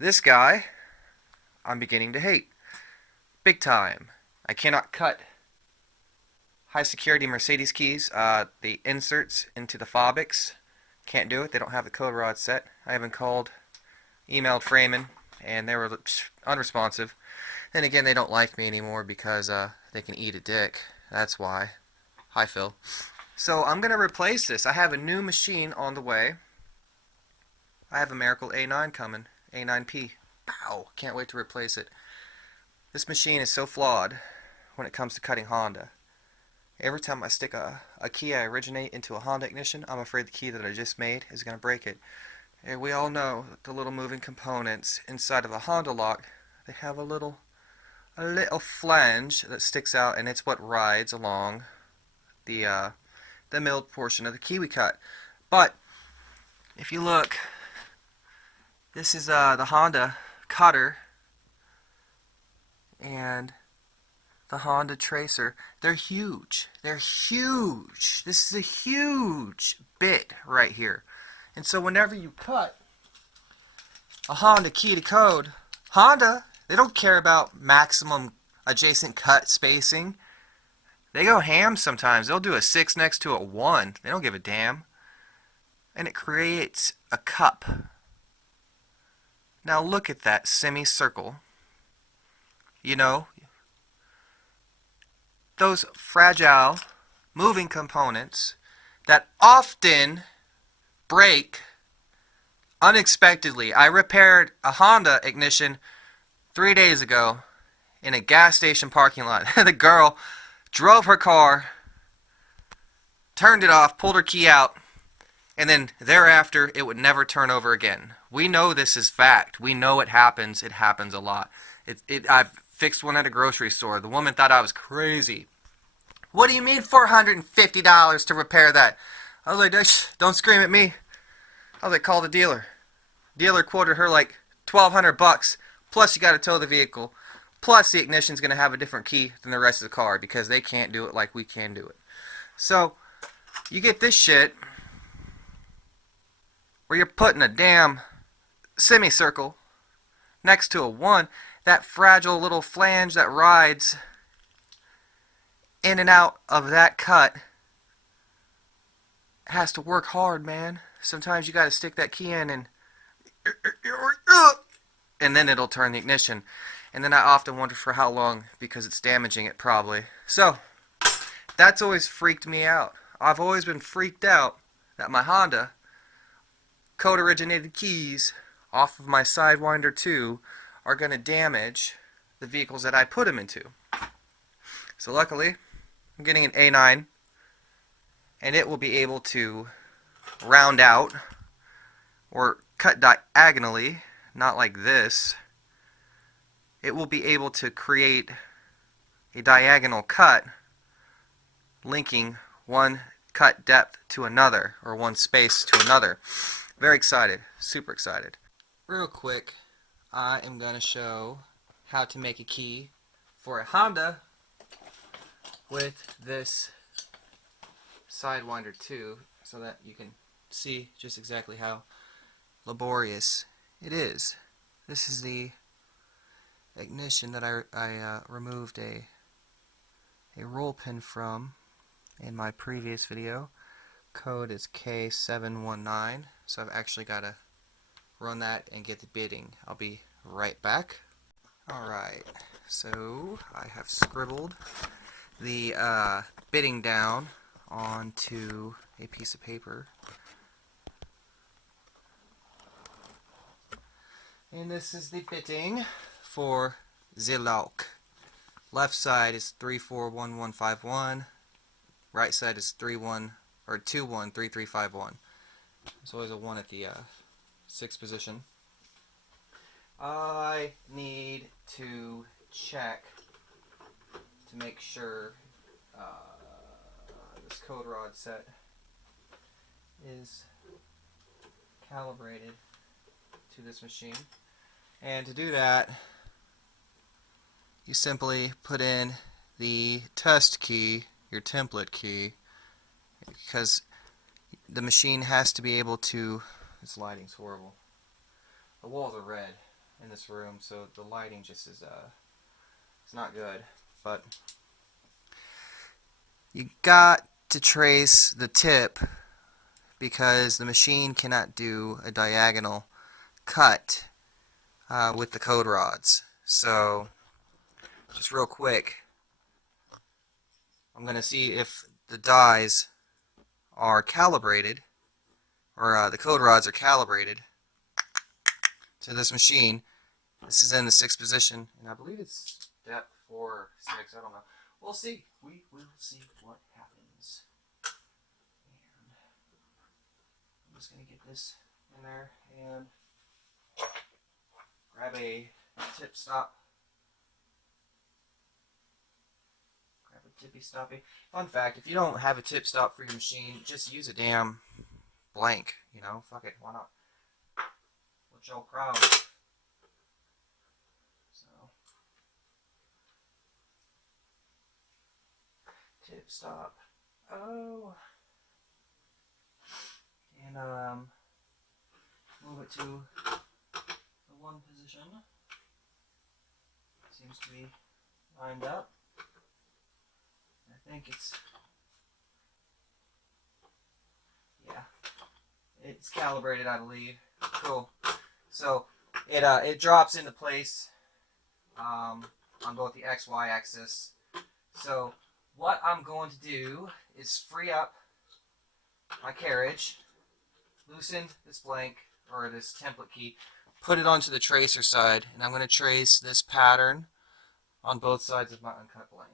This guy, I'm beginning to hate. Big time. I cannot cut high security Mercedes keys, the inserts into the fobics. Can't do it. They don't have the code rod set. I haven't emailed Framon, and they were unresponsive. And again, they don't like me anymore because they can eat a dick. That's why. Hi, Phil. So I'm going to replace this. I have a new machine on the way. I have a Miracle A9 coming. A9P. Pow! Can't wait to replace it. This machine is so flawed when it comes to cutting Honda. Every time I stick a key I originate into a Honda ignition, I'm afraid the key that I just made is going to break it. And we all know the little moving components inside of a Honda lock, they have a little flange that sticks out, and it's what rides along the milled portion of the key we cut. But if you look, this is the Honda cutter and the Honda Tracer. They're huge. They're huge. This is a huge bit right here. And so whenever you cut a Honda key to code, Honda, they don't care about maximum adjacent cut spacing. They go ham sometimes. They'll do a 6 next to a 1. They don't give a damn. And it creates a cup. Now look at that semicircle. You know, those fragile moving components that often break unexpectedly. I repaired a Honda ignition 3 days ago in a gas station parking lot. The girl drove her car, turned it off, pulled her key out, and then thereafter it would never turn over again. We know this is fact. We know it happens. It happens a lot. I've fixed one at a grocery store. The woman thought I was crazy. What do you mean $450 to repair that? I was like, don't scream at me. I was like, call the dealer. Dealer quoted her like $1,200, plus you got to tow the vehicle, plus the ignition's going to have a different key than the rest of the car because they can't do it like we can do it. So you get this shit where you're putting a damn semicircle next to a 1, that fragile little flange that rides in and out of that cut has to work hard, man. Sometimes you got to stick that key in and then it'll turn the ignition. And then I often wonder for how long because it's damaging it probably. So that's always freaked me out. I've always been freaked out that my Honda code originated keys off of my Sidewinder-2 are going to damage the vehicles that I put them into. So luckily, I'm getting an A9, and it will be able to round out or cut diagonally, not like this. It will be able to create a diagonal cut linking one cut depth to another, or one space to another. Very excited, super excited. Real quick, I am going to show how to make a key for a Honda with this Sidewinder-2 so that you can see just exactly how laborious it is. This is the ignition that I removed a roll pin from in my previous video. Code is K719, so I've actually got to run that and get the bitting. I'll be right back. Alright, so I have scribbled the bitting down onto a piece of paper. And this is the bitting for the lock. Left side is 341151. Right side is 213351. There's always a 1 at the 6th position. I need to check to make sure this code rod set is calibrated to this machine. And to do that, you simply put in the test key, your template key, because the machine has to be able to... This lighting's horrible. The walls are red. in this room, so the lighting just is it's not good. But you got to trace the tip because the machine cannot do a diagonal cut with the code rods. So just real quick, I'm going to see if the dies are calibrated, or the code rods are calibrated to this machine. This is in the 6th position, and I believe it's depth 4 or 6, I don't know. We'll see. We will see what happens. And I'm just going to get this in there and grab a tip stop. Grab a tippy stoppy. Fun fact, if you don't have a tip stop for your machine, just use a damn blank, you know, fuck it, why not? What y'all proud of? So, tip stop. Oh. And move it to the 1 position. Seems to be lined up. I think it's, yeah, it's calibrated, I believe. Cool. So it drops into place on both the X-Y axis. So what I'm going to do is free up my carriage, loosen this blank or this template key, put it onto the tracer side, and I'm going to trace this pattern on both sides of my uncut blank.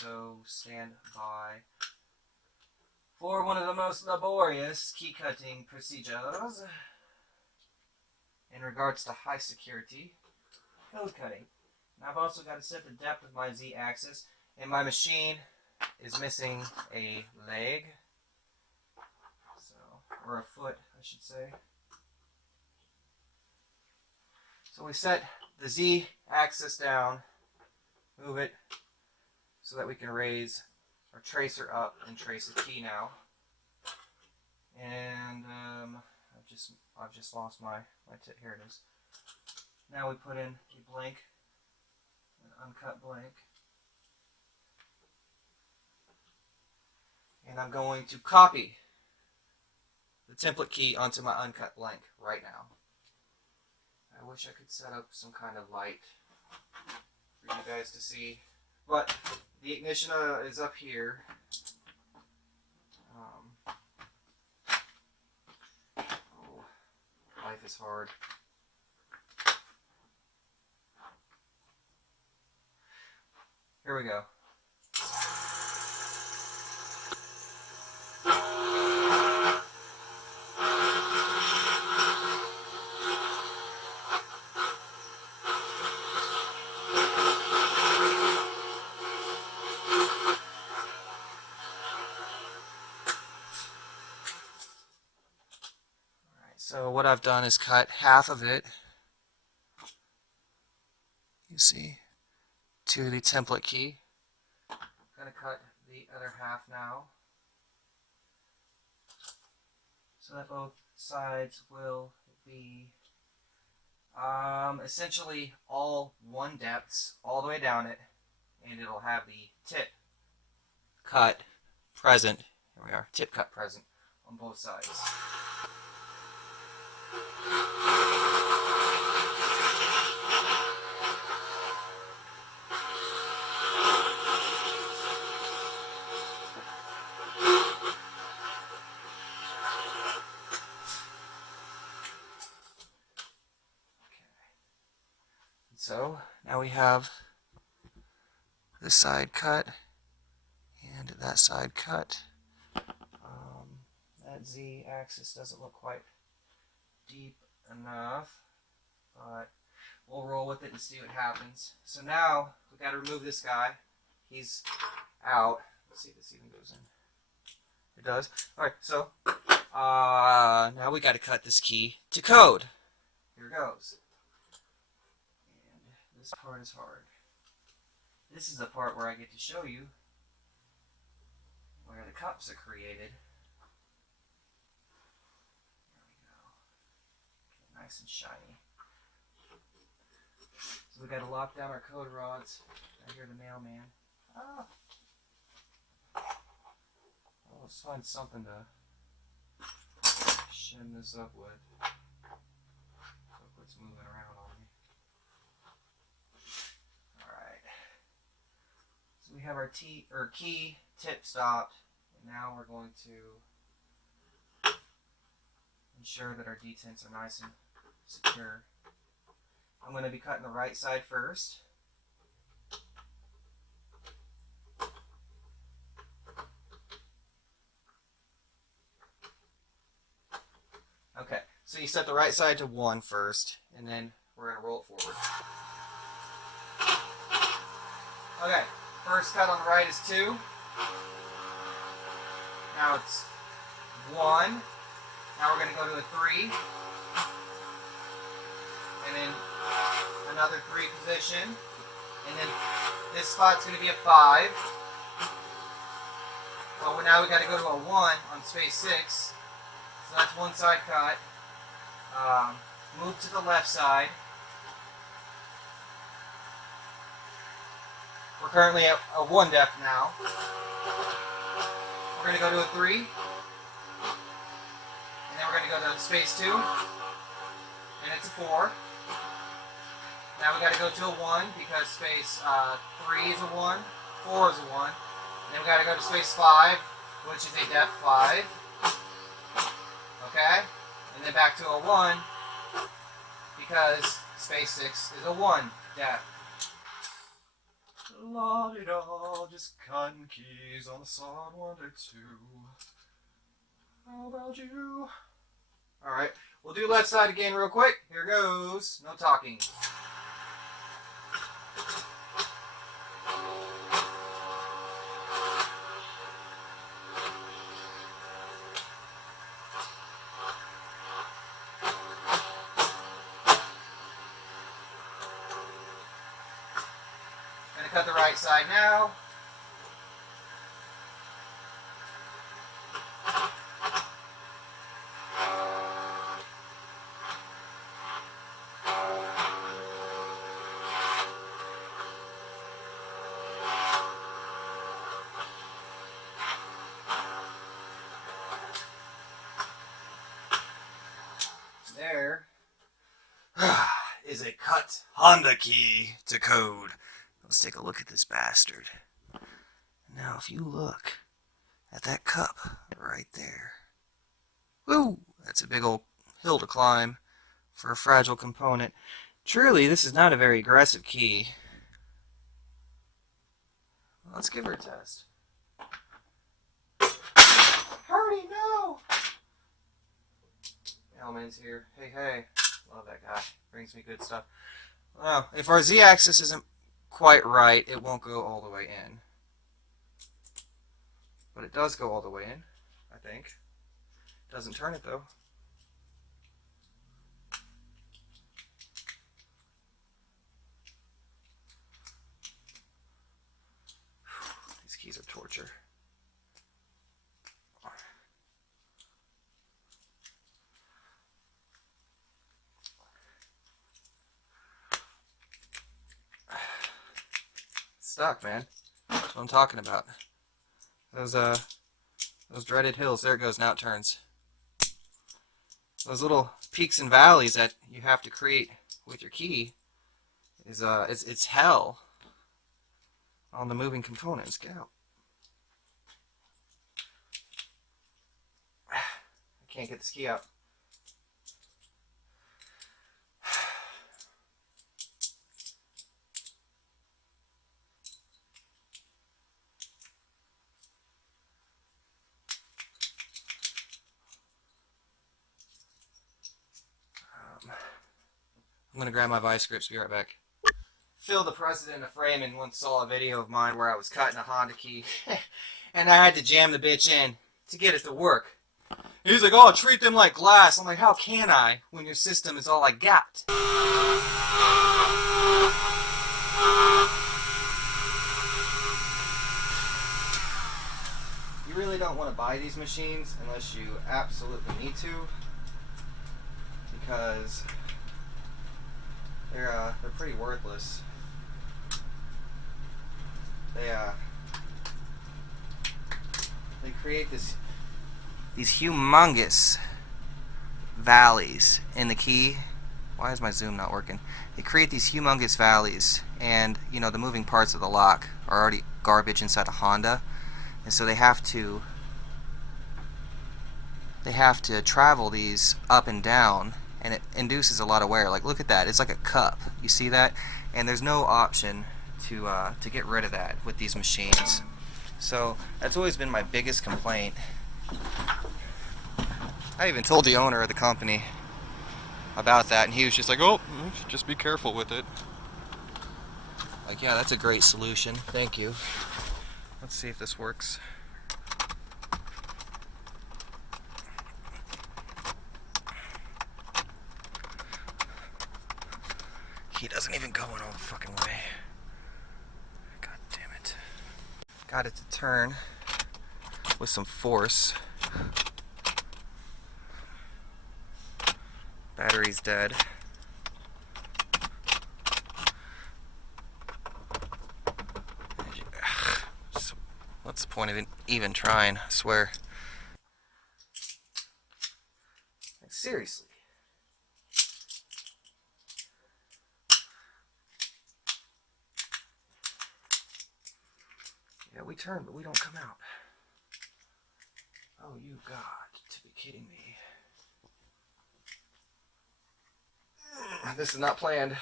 So stand by for one of the most laborious key cutting procedures in regards to high security code cutting. And I've also got to set the depth of my Z axis, and my machine is missing a leg, so, or a foot I should say. So we set the Z axis down, move it so that we can raise our tracer up and trace the key now. And I've just lost my tip. Here it is. Now we put in a blank, an uncut blank, and I'm going to copy the template key onto my uncut blank right now. I wish I could set up some kind of light for you guys to see, but the ignition is up here. Oh, life is hard. Here we go. So what I've done is cut half of it, you see, to the template key. I'm going to cut the other half now, so that both sides will be essentially all 1 depths all the way down it, and it'll have the tip cut present. Here we are, tip cut present on both sides. So now we have this side cut and that side cut. That Z axis doesn't look quite deep enough, but we'll roll with it and see what happens. So now we've got to remove this guy. He's out. Let's see if this even goes in. It does. Alright, so now we got to cut this key to code. Here goes. And this part is hard. This is the part where I get to show you where the cups are created. There we go. Okay, nice and shiny. We gotta lock down our code rods. I hear the mailman. Ah. Well, let's find something to shim this up with. Look what's moving around on me. Alright. So we have our key tip stopped. And now we're going to ensure that our detents are nice and secure. I'm going to be cutting the right side first. Okay, so you set the right side to 1 first, and then we're going to roll it forward. Okay, first cut on the right is 2. Now it's 1. Now we're going to go to a 3. And then another 3 position. And then this spot's going to be a 5. Well, now we got to go to a 1 on space 6. So that's one side cut. Move to the left side. We're currently at a 1 depth now. We're going to go to a 3. And then we're going to go to space 2. And it's a 4. Now we got to go to a 1 because space 3 is a 1, 4 is a 1. And then we got to go to space 5, which is a depth 5. Okay? And then back to a 1 because space 6 is a 1 depth. La-di-da, just cutting keys on the Sidewinder-2. How about you? Alright, we'll do left side again real quick. Here goes. No talking. Gonna cut the right side now. There is a cut Honda key to code. Let's take a look at this bastard. Now, if you look at that cup right there, woo, that's a big old hill to climb for a fragile component. Truly, this is not a very aggressive key. Let's give her a test. Hurry, no! Mailman's here. Hey, hey. Love that guy. Brings me good stuff. Well, if our z-axis isn't quite right, it won't go all the way in. But it does go all the way in, I think. Doesn't turn it, though. These keys are torture. Stuck, man. That's what I'm talking about. Those dreaded hills. There it goes. Now it turns. Those little peaks and valleys that you have to create with your key is it's hell on the moving components. Get out. I can't get this key out. I'm going to grab my vice grips, be right back. Phil, the president of Framon, once saw a video of mine where I was cutting a Honda key, and I had to jam the bitch in to get it to work. He's like, oh, treat them like glass. I'm like, how can I when your system is all I got? You really don't want to buy these machines unless you absolutely need to, because they're pretty worthless. They create these humongous valleys in the key. Why is my zoom not working? They create these humongous valleys, and you know the moving parts of the lock are already garbage inside a Honda, and so they have to travel these up and down, and it induces a lot of wear. Like, look at that, it's like a cup. You see that? And there's no option to get rid of that with these machines. So that's always been my biggest complaint. I even told the owner of the company about that, and he was just like, oh, just be careful with it. Like, yeah, that's a great solution, thank you. Let's see if this works. He doesn't even go in all the fucking way. God damn it. Got it to turn with some force. Battery's dead. What's the point of even trying? I swear. Like, seriously. Yeah, we turn, but we don't come out. Oh, you got to be kidding me. This is not planned.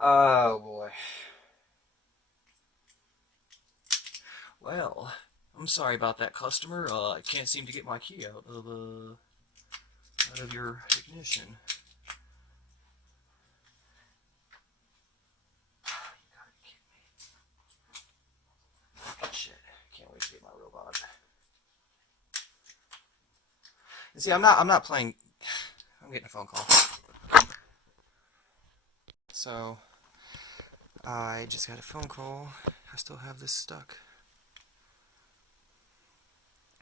Oh, boy. Well, I'm sorry about that, customer. I can't seem to get my key out of your ignition. You gotta be kidding me. Fucking shit. Can't wait to get my robot. And see, I'm not playing. I'm getting a phone call. So, I just got a phone call. I still have this stuck.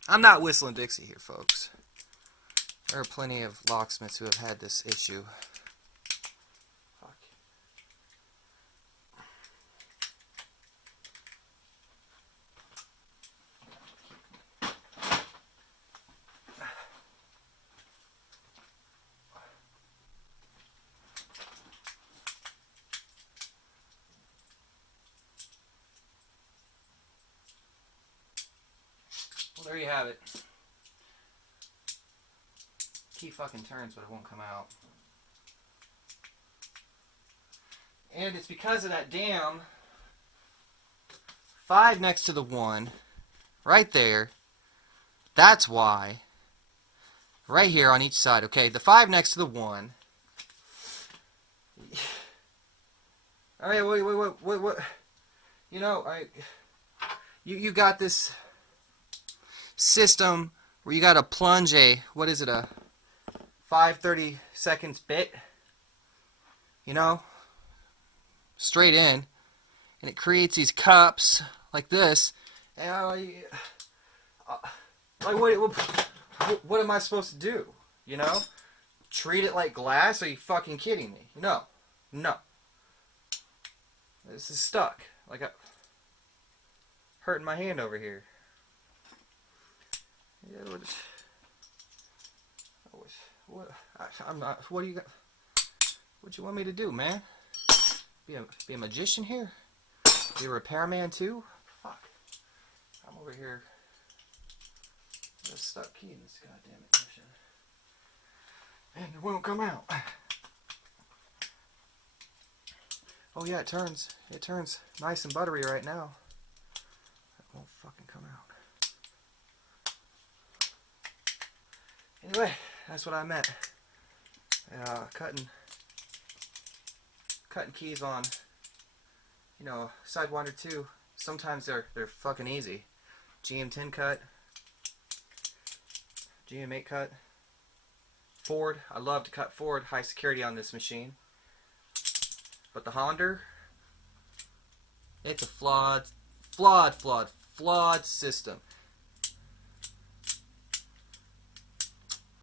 I'm not whistling Dixie here, folks. There are plenty of locksmiths who have had this issue. Fuck. Well, there you have it. Key fucking turns, but it won't come out. And it's because of that damn 5 next to the 1 right there. That's why. Right here on each side. Okay, the 5 next to the 1. Alright, what? You know, you got this system where you got to plunge a, what is it, a 5/32 bit, you know, straight in, and it creates these cups like this, and like what am I supposed to do, you know? Treat it like glass? Are you fucking kidding me? No. This is stuck. Like, hurting my hand over here. Yeah, I'm not. What do you got? What you want me to do, man? Be a magician here? Be a repairman too? Fuck. I'm over here. There's a stuck key in this goddamn ignition, and it won't come out. Oh yeah, it turns. It turns nice and buttery right now. It won't fucking come out. Anyway, that's what I meant. Cutting keys on, you know, Sidewinder-2. Sometimes they're fucking easy. GM10 cut, GM8 cut, Ford. I love to cut Ford, high security on this machine. But the Honda, it's a flawed system.